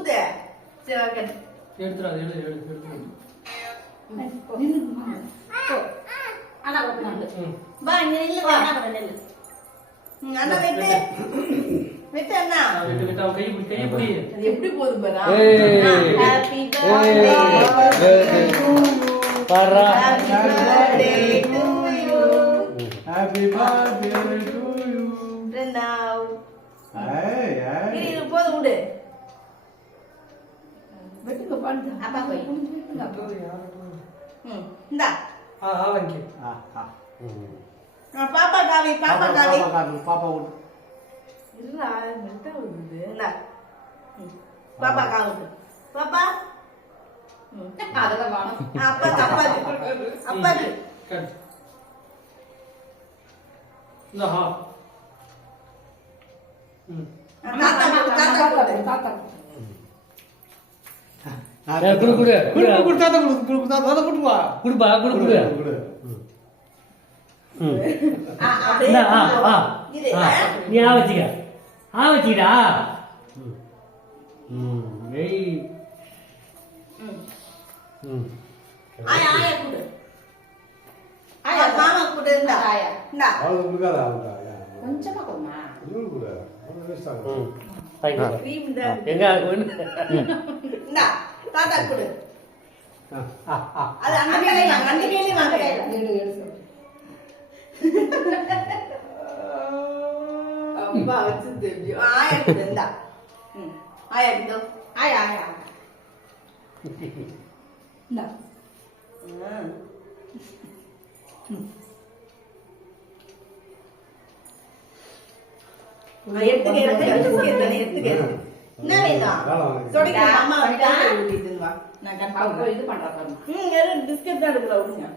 ஊதே சரி ஓகே எடுத்துடா எடுத்து அண்ணா கொண்டு வா இங்க நில்லு வா அண்ணா கொண்டு நில்லு அண்ணா வெட்டு அண்ணா வெட்டு அவன் கை பிடி அது எப்படி போகுது பாரா ஹேப்பி பாரா birthday to you Happy birthday to you. ரெண்டாவ் Hey. இது போது விடு வெட்டுங்க பாருங்க அப்பா போய் இந்தா ஆவங்க பாப்பா காவி Papa would. இல்ல மெல்ட் ஆகுது இந்தா பாப்பா காவு பாப்பா அதெல்லாம் வாங்க அப்பாக்கு கட் இந்த ஹா தாத்தா குடு தாத்தா குடு வா. குடுப்பா குடு குடு. நீ ஆவச்சிக்கடா ஏய் ஆயா குடு ஆயா மாமா குடு இந்தா இந்தா அவளுக்கு கொடுக்காத அவளுக்கு. கொஞ்சமா கொடுமா இன்னும் கொடு. அவளுக்கு வேஸ்ட் ஆகும். க்ரீம் இந்த எங்க இந்தா தாத்தா குடு அது அந்த கையில வாங்க எடு அம்மா வச்சு தெரியும் ஆயா குடு இந்தா ஆயா குடு ஆயா இந்தா எடுத்துக்க என்ன வேணும் தொடக்க அம்மா வந்து ஊட்டிட்டு வா நான் அவங்க இது பண்றா பாருங்க பிஸ்கெட் தான் எடுக்கல விடுங்க